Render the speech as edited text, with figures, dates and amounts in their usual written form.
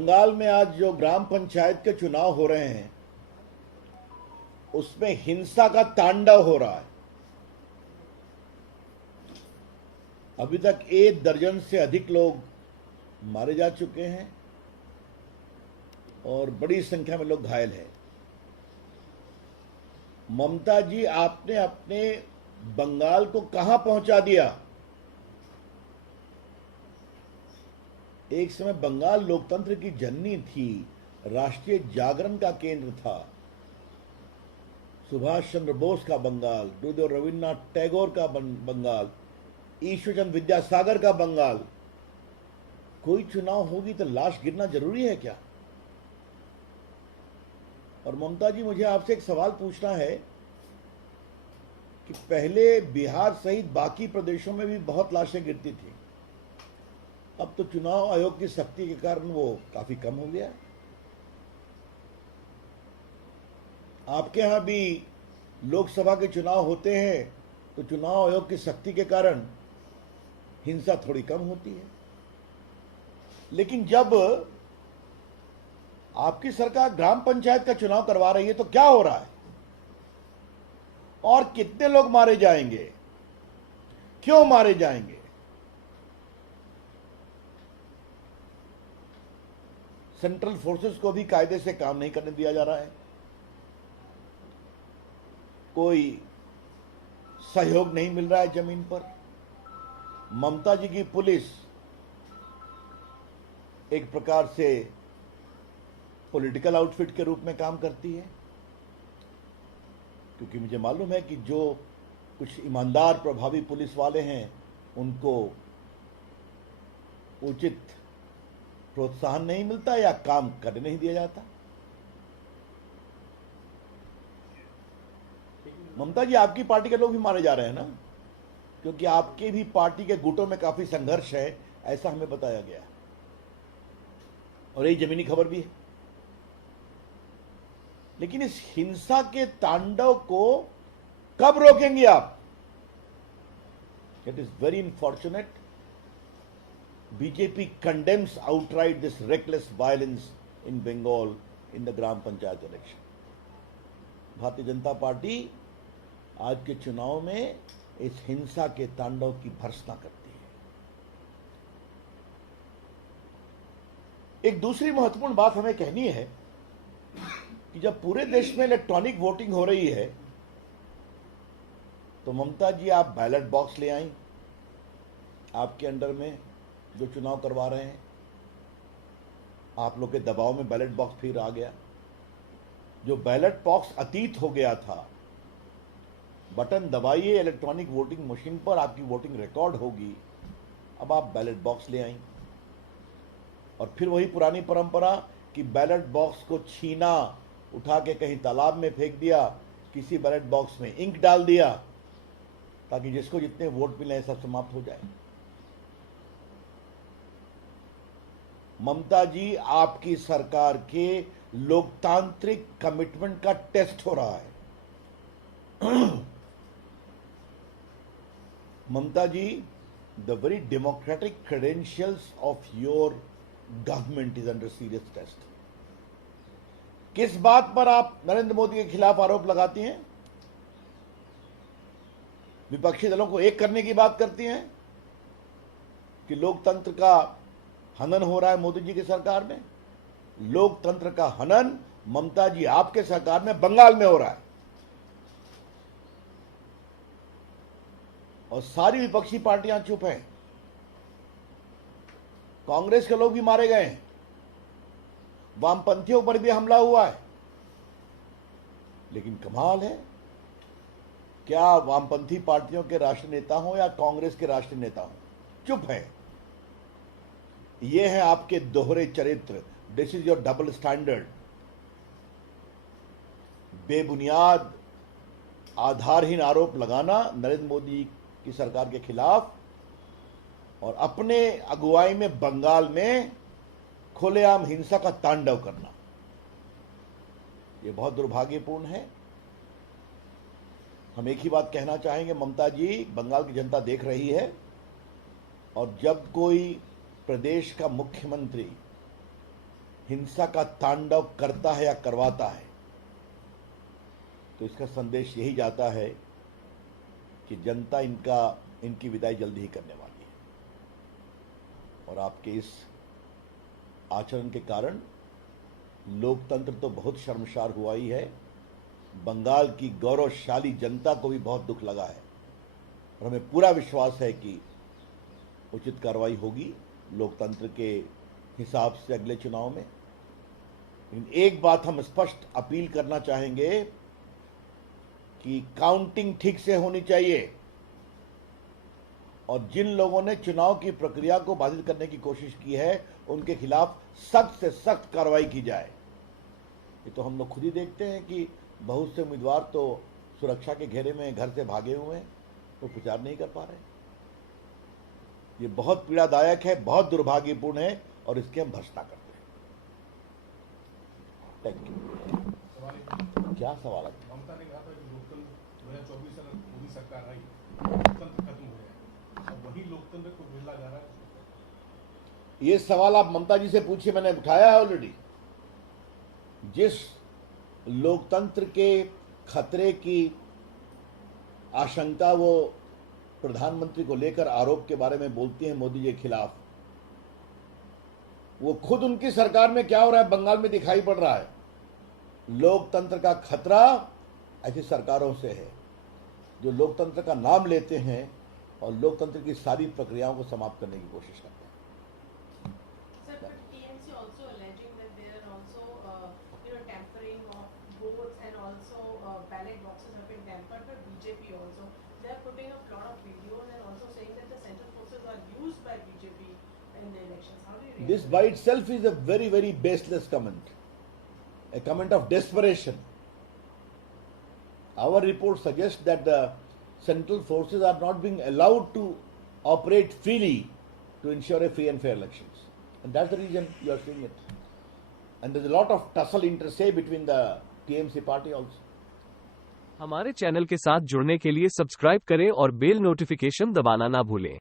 बंगाल में आज जो ग्राम पंचायत के चुनाव हो रहे हैं उसमें हिंसा का तांडव हो रहा है। अभी तक 1 दर्जन से अधिक लोग मारे जा चुके हैं और बड़ी संख्या में लोग घायल हैं। ममता जी, आपने अपने बंगाल को कहां पहुंचा दिया? एक समय बंगाल लोकतंत्र की जननी थी, राष्ट्रीय जागरण का केंद्र था। सुभाष चंद्र बोस का बंगाल, गुरुदेव रविन्द्रनाथ टैगोर का बंगाल, ईश्वरचंद्र विद्यासागर का बंगाल। कोई चुनाव होगी तो लाश गिरना जरूरी है क्या? और ममता जी, मुझे आपसे एक सवाल पूछना है कि पहले बिहार सहित बाकी प्रदेशों में भी बहुत लाशें गिरती थी, अब तो चुनाव आयोग की सख्ती के कारण वो काफी कम हो गया। आपके यहां भी लोकसभा के चुनाव होते हैं तो चुनाव आयोग की सख्ती के कारण हिंसा थोड़ी कम होती है, लेकिन जब आपकी सरकार ग्राम पंचायत का चुनाव करवा रही है तो क्या हो रहा है और कितने लोग मारे जाएंगे, क्यों मारे जाएंगे? सेंट्रल फोर्सेस को भी कायदे से काम नहीं करने दिया जा रहा है, कोई सहयोग नहीं मिल रहा है जमीन पर। ममता जी की पुलिस एक प्रकार से पॉलिटिकल आउटफिट के रूप में काम करती है, क्योंकि मुझे मालूम है कि जो कुछ ईमानदार प्रभावी पुलिस वाले हैं उनको उचित प्रोत्साहन नहीं मिलता या काम करने नहीं दिया जाता। ममता जी, आपकी पार्टी के लोग भी मारे जा रहे हैं ना, क्योंकि आपके भी पार्टी के गुटों में काफी संघर्ष है, ऐसा हमें बताया गया और यही जमीनी खबर भी है। लेकिन इस हिंसा के तांडव को कब रोकेंगे आप? It is very unfortunate. BJP condemns outright this reckless violence in Bengal in the Gram Panchayat election. Bharatiya Janata party आज के चुनाव में इस हिंसा के तांडव की भर्त्सना करती है। एक दूसरी महत्वपूर्ण बात हमें कहनी है कि जब पूरे देश में इलेक्ट्रॉनिक वोटिंग हो रही है तो ममता जी, आप बैलेट बॉक्स ले आई आपके अंडर में जो चुनाव करवा रहे हैं, आप लोग के दबाव में बैलेट बॉक्स फिर आ गया। जो बैलेट बॉक्स अतीत हो गया था, बटन दबाइए इलेक्ट्रॉनिक वोटिंग मशीन पर, आपकी वोटिंग रिकॉर्ड होगी। अब आप बैलेट बॉक्स ले आई और फिर वही पुरानी परंपरा कि बैलेट बॉक्स को छीना, उठा के कहीं तालाब में फेंक दिया, किसी बैलेट बॉक्स में इंक डाल दिया ताकि जिसको जितने वोट मिले सब समाप्त हो जाए। ममता जी, आपकी सरकार के लोकतांत्रिक कमिटमेंट का टेस्ट हो रहा है। Mamata ji, the very democratic credentials of your government is under serious test. किस बात पर आप नरेंद्र मोदी के खिलाफ आरोप लगाती हैं? विपक्षी दलों को एक करने की बात करती हैं कि लोकतंत्र का हनन हो रहा है मोदी जी की सरकार में। लोकतंत्र का हनन ममता जी आपके सरकार में बंगाल में हो रहा है और सारी विपक्षी पार्टियां चुप हैं। कांग्रेस के लोग भी मारे गए हैं, वामपंथियों पर भी हमला हुआ है। लेकिन कमाल है, क्या वामपंथी पार्टियों के राष्ट्रीय नेता हों या कांग्रेस के राष्ट्रीय नेता हों, चुप हैं। ये है आपके दोहरे चरित्र। This is your double standard. बेबुनियाद आधारहीन आरोप लगाना नरेंद्र मोदी की सरकार के खिलाफ और अपने अगुवाई में बंगाल में खुलेआम हिंसा का तांडव करना, यह बहुत दुर्भाग्यपूर्ण है। हम एक ही बात कहना चाहेंगे, ममता जी, बंगाल की जनता देख रही है और जब कोई प्रदेश का मुख्यमंत्री हिंसा का तांडव करता है या करवाता है, तो इसका संदेश यही जाता है कि जनता इनकी विदाई जल्दी ही करने वाली है। और आपके इस आचरण के कारण लोकतंत्र तो बहुत शर्मसार हुआ ही है, बंगाल की गौरवशाली जनता को भी बहुत दुख लगा है। और हमें पूरा विश्वास है कि उचित कार्रवाई होगी लोकतंत्र के हिसाब से अगले चुनाव में। लेकिन एक बात हम स्पष्ट अपील करना चाहेंगे कि काउंटिंग ठीक से होनी चाहिए, और जिन लोगों ने चुनाव की प्रक्रिया को बाधित करने की कोशिश की है उनके खिलाफ सख्त से सख्त कार्रवाई की जाए। ये तो हम लोग खुद ही देखते हैं कि बहुत से उम्मीदवार तो सुरक्षा के घेरे में घर से भागे हुए हैं, तो प्रचार नहीं कर पा रहे। ये बहुत पीड़ादायक है, बहुत दुर्भाग्यपूर्ण है, और इसकी हम भर्त्सना करते हैं। Thank you. क्या सवाल है? ममता ने कहा था कि लोकतंत्र 2024 अगर मोदी सरकार आई लोकतंत्र खत्म हो गया, अब वही लोकतंत्र को मिला जा रहा है। ये सवाल आप ममता जी से पूछिए, मैंने उठाया है ऑलरेडी। जिस लोकतंत्र के खतरे की आशंका वो प्रधानमंत्री को लेकर आरोप के बारे में बोलती हैं मोदी जी के खिलाफ, वो खुद उनकी सरकार में क्या हो रहा है बंगाल में दिखाई पड़ रहा है। लोकतंत्र का खतरा ऐसी सरकारों से है जो लोकतंत्र का नाम लेते हैं और लोकतंत्र की सारी प्रक्रियाओं को समाप्त करने की कोशिश करते हैं। Sir, but TMC also alleging that they are also, tampering of votes and also ballot boxes have been tampered by BJP also. They are putting up a lot of videos and also saying that the central forces are used by BJP in the elections. How do you react? This by itself is a very, very baseless comment, a comment of desperation. Our report suggests that the central forces are not being allowed to operate freely to ensure a free and fair elections. And that's the reason you are seeing it. And there's a lot of tussle inter-se between the TMC party also. हमारे channel के साथ जुड़ने के लिए subscribe करें और bell notification दबाना ना भूलें।